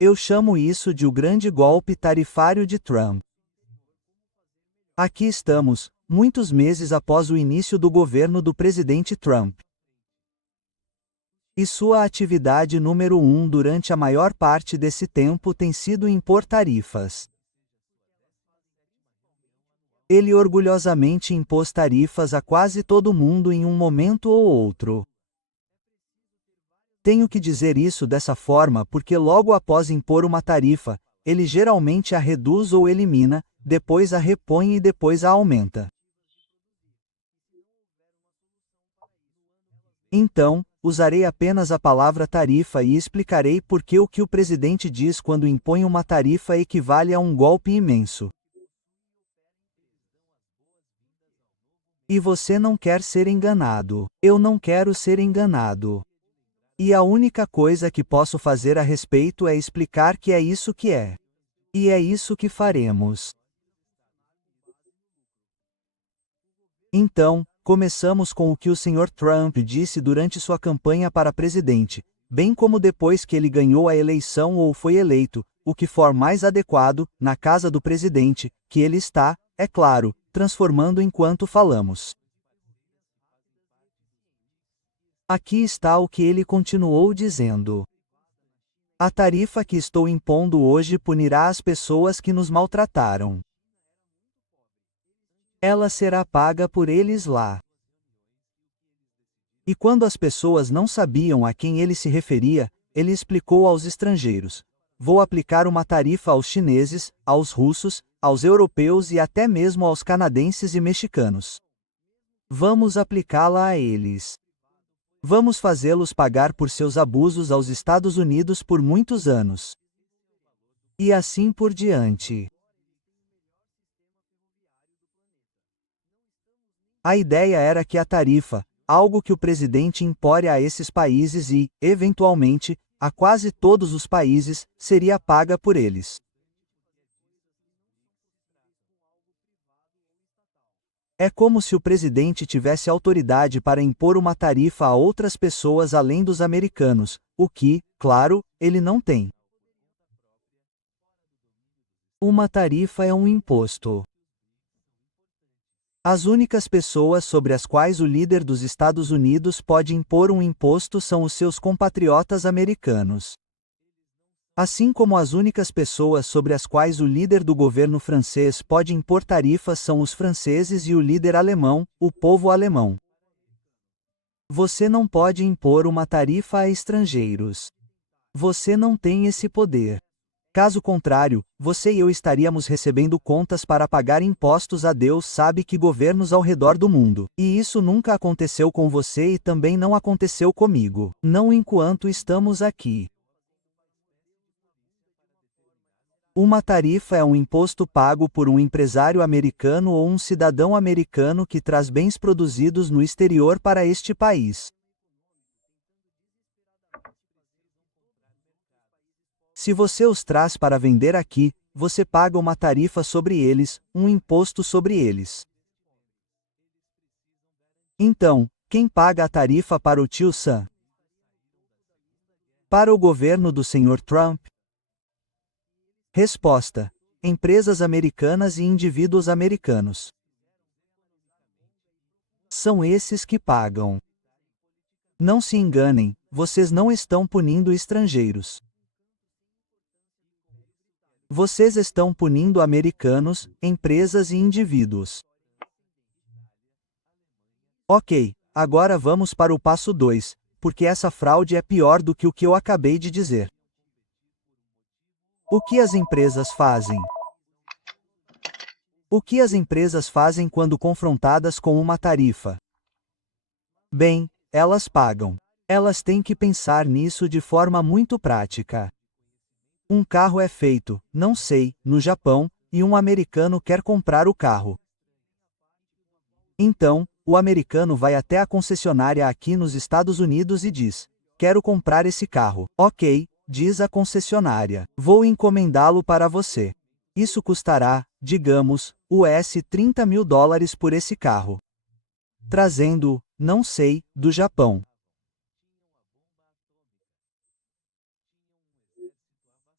Eu chamo isso de o grande golpe tarifário de Trump. Aqui estamos, muitos meses após o início do governo do presidente Trump. E sua atividade número 1 durante a maior parte desse tempo tem sido impor tarifas. Ele orgulhosamente impôs tarifas a quase todo mundo em um momento ou outro. Tenho que dizer isso dessa forma porque logo após impor uma tarifa, ele geralmente a reduz ou elimina, depois a repõe e depois a aumenta. Então, usarei apenas a palavra tarifa e explicarei por que o que o presidente diz quando impõe uma tarifa equivale a um golpe imenso. E você não quer ser enganado. Eu não quero ser enganado. E a única coisa que posso fazer a respeito é explicar que é isso que é. E é isso que faremos. Então, começamos com o que o Sr. Trump disse durante sua campanha para presidente, bem como depois que ele ganhou a eleição ou foi eleito, o que for mais adequado, na casa do presidente, que ele está, é claro, transformando enquanto falamos. Aqui está o que ele continuou dizendo. A tarifa que estou impondo hoje punirá as pessoas que nos maltrataram. Ela será paga por eles lá. E quando as pessoas não sabiam a quem ele se referia, ele explicou aos estrangeiros: vou aplicar uma tarifa aos chineses, aos russos, aos europeus e até mesmo aos canadenses e mexicanos. Vamos aplicá-la a eles. Vamos fazê-los pagar por seus abusos aos Estados Unidos por muitos anos. E assim por diante. A ideia era que a tarifa, algo que o presidente impõe a esses países e, eventualmente, a quase todos os países, seria paga por eles. É como se o presidente tivesse autoridade para impor uma tarifa a outras pessoas além dos americanos, o que, claro, ele não tem. Uma tarifa é um imposto. As únicas pessoas sobre as quais o líder dos Estados Unidos pode impor um imposto são os seus compatriotas americanos. Assim como as únicas pessoas sobre as quais o líder do governo francês pode impor tarifas são os franceses e o líder alemão, o povo alemão. Você não pode impor uma tarifa a estrangeiros. Você não tem esse poder. Caso contrário, você e eu estaríamos recebendo contas para pagar impostos a Deus sabe que governos ao redor do mundo. E isso nunca aconteceu com você e também não aconteceu comigo. Não enquanto estamos aqui. Uma tarifa é um imposto pago por um empresário americano ou um cidadão americano que traz bens produzidos no exterior para este país. Se você os traz para vender aqui, você paga uma tarifa sobre eles, um imposto sobre eles. Então, quem paga a tarifa para o tio Sam? Para o governo do Sr. Trump? Resposta: empresas americanas e indivíduos americanos. São esses que pagam. Não se enganem, vocês não estão punindo estrangeiros. Vocês estão punindo americanos, empresas e indivíduos. Ok, agora vamos para o passo 2, porque essa fraude é pior do que o que eu acabei de dizer. O que as empresas fazem? O que as empresas fazem quando confrontadas com uma tarifa? Bem, elas pagam. Elas têm que pensar nisso de forma muito prática. Um carro é feito, não sei, no Japão, e um americano quer comprar o carro. Então, o americano vai até a concessionária aqui nos Estados Unidos e diz: quero comprar esse carro. Ok, diz a concessionária. Vou encomendá-lo para você. Isso custará, digamos, US $30.000 por esse carro. Trazendo-o, não sei, do Japão.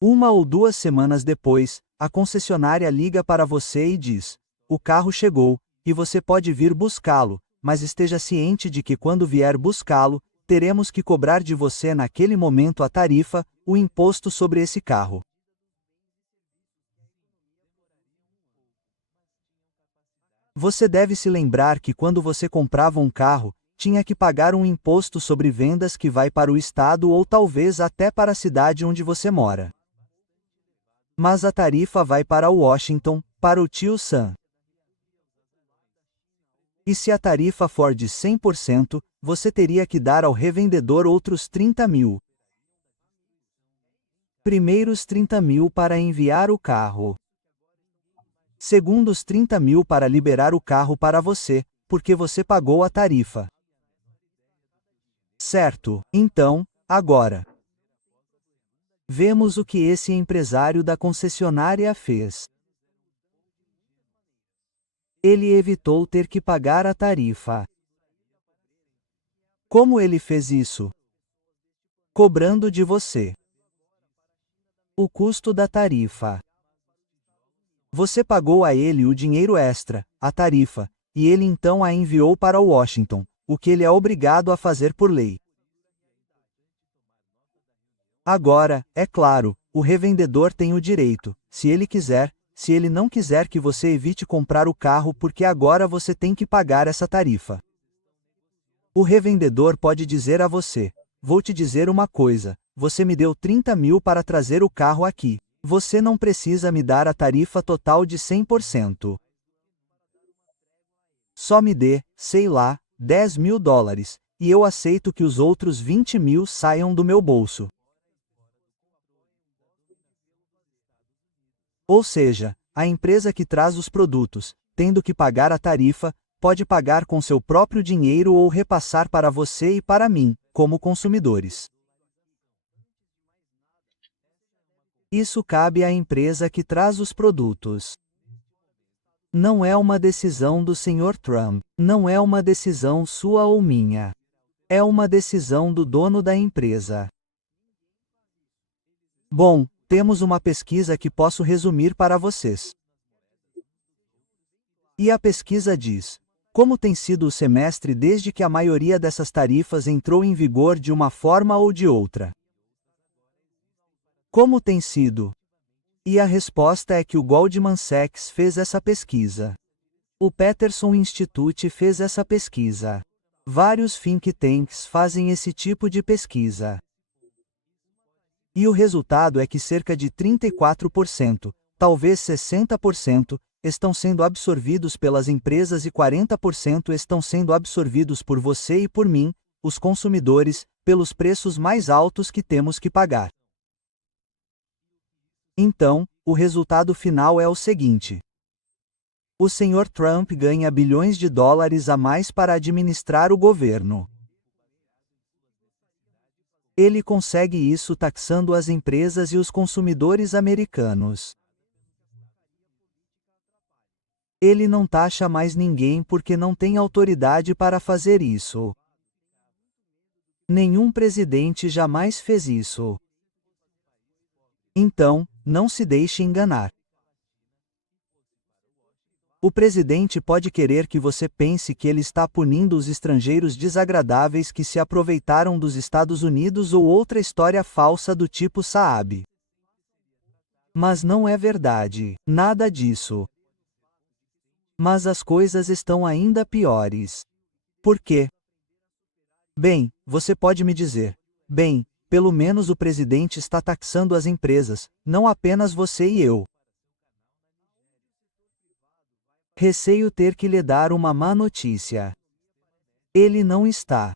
1 ou 2 semanas depois, a concessionária liga para você e diz: o carro chegou, e você pode vir buscá-lo, mas esteja ciente de que quando vier buscá-lo, teremos que cobrar de você naquele momento a tarifa, o imposto sobre esse carro. Você deve se lembrar que quando você comprava um carro, tinha que pagar um imposto sobre vendas que vai para o estado ou talvez até para a cidade onde você mora. Mas a tarifa vai para Washington, para o tio Sam. E se a tarifa for de 100%, você teria que dar ao revendedor outros 30 mil. Primeiros 30 mil para enviar o carro. Segundos 30 mil para liberar o carro para você, porque você pagou a tarifa. Certo, então, agora. Vemos o que esse empresário da concessionária fez. Ele evitou ter que pagar a tarifa. Como ele fez isso? Cobrando de você o custo da tarifa. Você pagou a ele o dinheiro extra, a tarifa, e ele então a enviou para Washington, o que ele é obrigado a fazer por lei. Agora, é claro, o revendedor tem o direito, se ele quiser, se ele não quiser que você evite comprar o carro porque agora você tem que pagar essa tarifa. O revendedor pode dizer a você: vou te dizer uma coisa, você me deu 30 mil para trazer o carro aqui. Você não precisa me dar a tarifa total de 100%. Só me dê, sei lá, 10 mil dólares, e eu aceito que os outros 20 mil saiam do meu bolso. Ou seja, a empresa que traz os produtos, tendo que pagar a tarifa, pode pagar com seu próprio dinheiro ou repassar para você e para mim, como consumidores. Isso cabe à empresa que traz os produtos. Não é uma decisão do Sr. Trump. Não é uma decisão sua ou minha. É uma decisão do dono da empresa. Bom, temos uma pesquisa que posso resumir para vocês. E a pesquisa diz: como tem sido o semestre desde que a maioria dessas tarifas entrou em vigor de uma forma ou de outra? Como tem sido? E a resposta é que o Goldman Sachs fez essa pesquisa. O Peterson Institute fez essa pesquisa. Vários think tanks fazem esse tipo de pesquisa. E o resultado é que cerca de 34%, talvez 60%, estão sendo absorvidos pelas empresas e 40% estão sendo absorvidos por você e por mim, os consumidores, pelos preços mais altos que temos que pagar. Então, o resultado final é o seguinte: o Sr. Trump ganha bilhões de dólares a mais para administrar o governo. Ele consegue isso taxando as empresas e os consumidores americanos. Ele não taxa mais ninguém porque não tem autoridade para fazer isso. Nenhum presidente jamais fez isso. Então, não se deixe enganar. O presidente pode querer que você pense que ele está punindo os estrangeiros desagradáveis que se aproveitaram dos Estados Unidos ou outra história falsa do tipo Saab. Mas não é verdade, nada disso. Mas as coisas estão ainda piores. Por quê? Bem, você pode me dizer: bem, pelo menos o presidente está taxando as empresas, não apenas você e eu. Receio ter que lhe dar uma má notícia. Ele não está.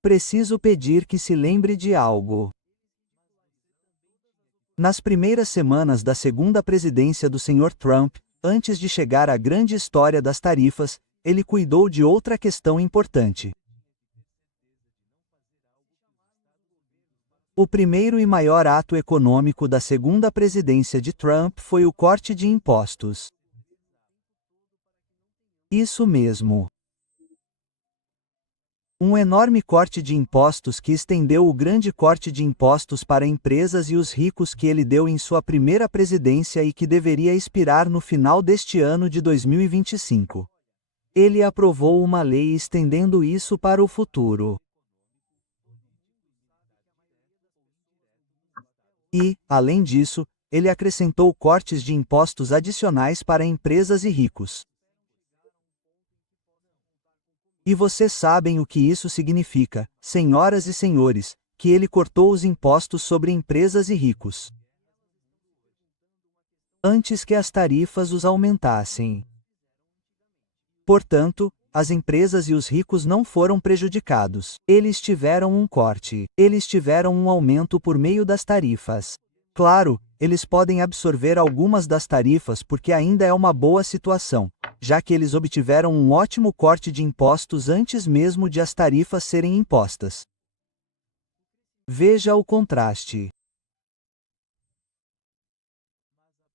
Preciso pedir que se lembre de algo. Nas primeiras semanas da segunda presidência do Sr. Trump, antes de chegar à grande história das tarifas, ele cuidou de outra questão importante. O primeiro e maior ato econômico da segunda presidência de Trump foi o corte de impostos. Isso mesmo. Um enorme corte de impostos que estendeu o grande corte de impostos para empresas e os ricos que ele deu em sua primeira presidência e que deveria expirar no final deste ano de 2025. Ele aprovou uma lei estendendo isso para o futuro. E, além disso, ele acrescentou cortes de impostos adicionais para empresas e ricos. E vocês sabem o que isso significa, senhoras e senhores, que ele cortou os impostos sobre empresas e ricos, antes que as tarifas os aumentassem. Portanto, as empresas e os ricos não foram prejudicados. Eles tiveram um corte. Eles tiveram um aumento por meio das tarifas. Claro, eles podem absorver algumas das tarifas porque ainda é uma boa situação, já que eles obtiveram um ótimo corte de impostos antes mesmo de as tarifas serem impostas. Veja o contraste.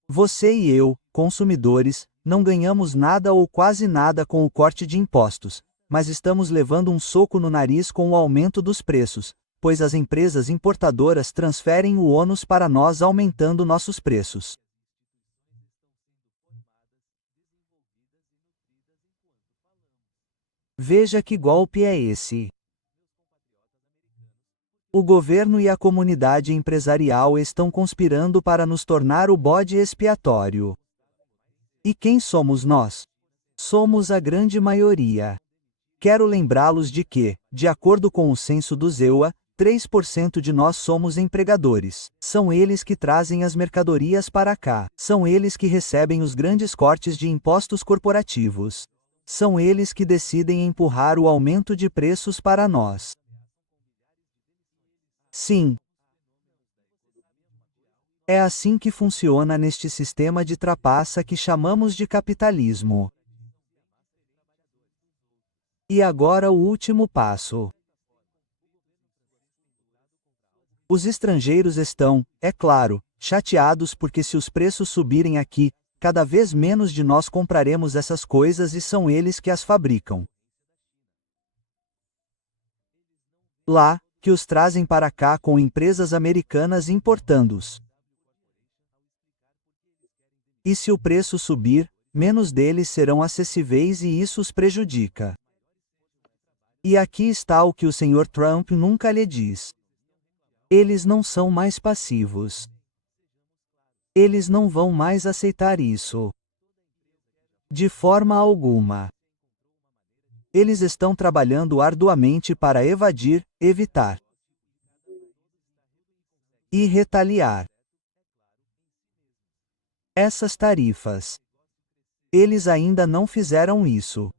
Você e eu, consumidores, não ganhamos nada ou quase nada com o corte de impostos, mas estamos levando um soco no nariz com o aumento dos preços, pois as empresas importadoras transferem o ônus para nós aumentando nossos preços. Veja que golpe é esse. O governo e a comunidade empresarial estão conspirando para nos tornar o bode expiatório. E quem somos nós? Somos a grande maioria. Quero lembrá-los de que, de acordo com o censo do ZEUA, 3% de nós somos empregadores. São eles que trazem as mercadorias para cá. São eles que recebem os grandes cortes de impostos corporativos. São eles que decidem empurrar o aumento de preços para nós. Sim. É assim que funciona neste sistema de trapaça que chamamos de capitalismo. E agora o último passo. Os estrangeiros estão, é claro, chateados porque se os preços subirem aqui, cada vez menos de nós compraremos essas coisas e são eles que as fabricam. Lá, que os trazem para cá com empresas americanas importando-os. E se o preço subir, menos deles serão acessíveis e isso os prejudica. E aqui está o que o Sr. Trump nunca lhe diz. Eles não são mais passivos. Eles não vão mais aceitar isso. De forma alguma. Eles estão trabalhando arduamente para evadir, evitar e retaliar essas tarifas. Eles ainda não fizeram isso.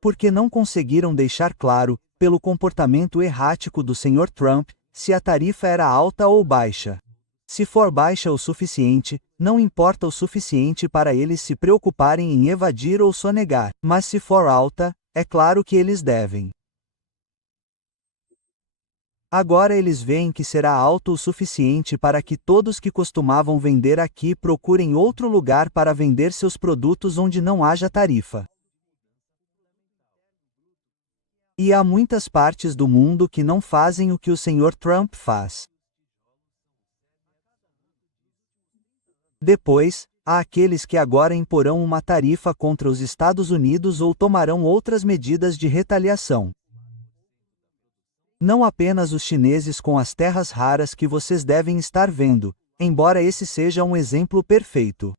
Porque não conseguiram deixar claro, pelo comportamento errático do Sr. Trump, se a tarifa era alta ou baixa. Se for baixa o suficiente, não importa o suficiente para eles se preocuparem em evadir ou sonegar, mas se for alta, é claro que eles devem. Agora eles veem que será alto o suficiente para que todos que costumavam vender aqui procurem outro lugar para vender seus produtos onde não haja tarifa. E há muitas partes do mundo que não fazem o que o Sr. Trump faz. Depois, há aqueles que agora imporão uma tarifa contra os Estados Unidos ou tomarão outras medidas de retaliação. Não apenas os chineses com as terras raras que vocês devem estar vendo, embora esse seja um exemplo perfeito.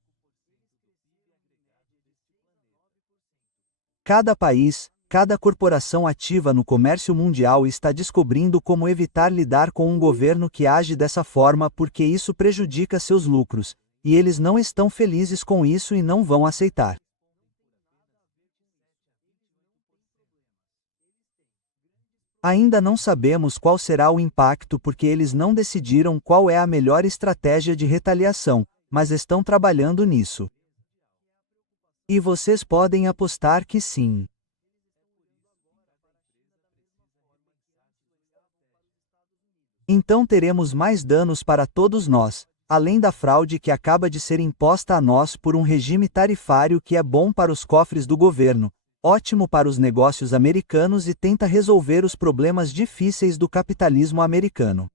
Cada país, cada corporação ativa no comércio mundial está descobrindo como evitar lidar com um governo que age dessa forma porque isso prejudica seus lucros. E eles não estão felizes com isso e não vão aceitar. Ainda não sabemos qual será o impacto porque eles não decidiram qual é a melhor estratégia de retaliação, mas estão trabalhando nisso. E vocês podem apostar que sim. Então teremos mais danos para todos nós. Além da fraude que acaba de ser imposta a nós por um regime tarifário que é bom para os cofres do governo, ótimo para os negócios americanos e tenta resolver os problemas difíceis do capitalismo americano.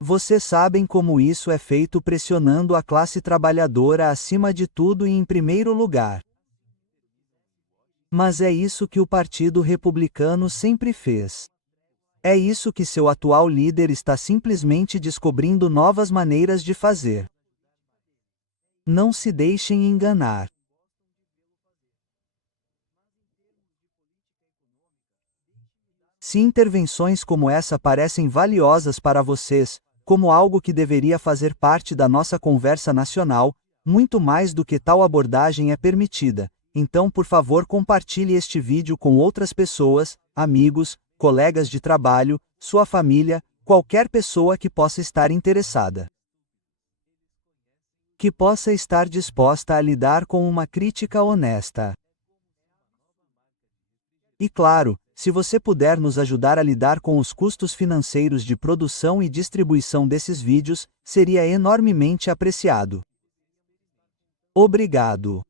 Vocês sabem como isso é feito pressionando a classe trabalhadora acima de tudo e em primeiro lugar. Mas é isso que o Partido Republicano sempre fez. É isso que seu atual líder está simplesmente descobrindo novas maneiras de fazer. Não se deixem enganar. Se intervenções como essa parecem valiosas para vocês, como algo que deveria fazer parte da nossa conversa nacional, muito mais do que tal abordagem é permitida. Então, por favor, compartilhe este vídeo com outras pessoas, amigos, colegas de trabalho, sua família, qualquer pessoa que possa estar interessada. Que possa estar disposta a lidar com uma crítica honesta. E claro, se você puder nos ajudar a lidar com os custos financeiros de produção e distribuição desses vídeos, seria enormemente apreciado. Obrigado.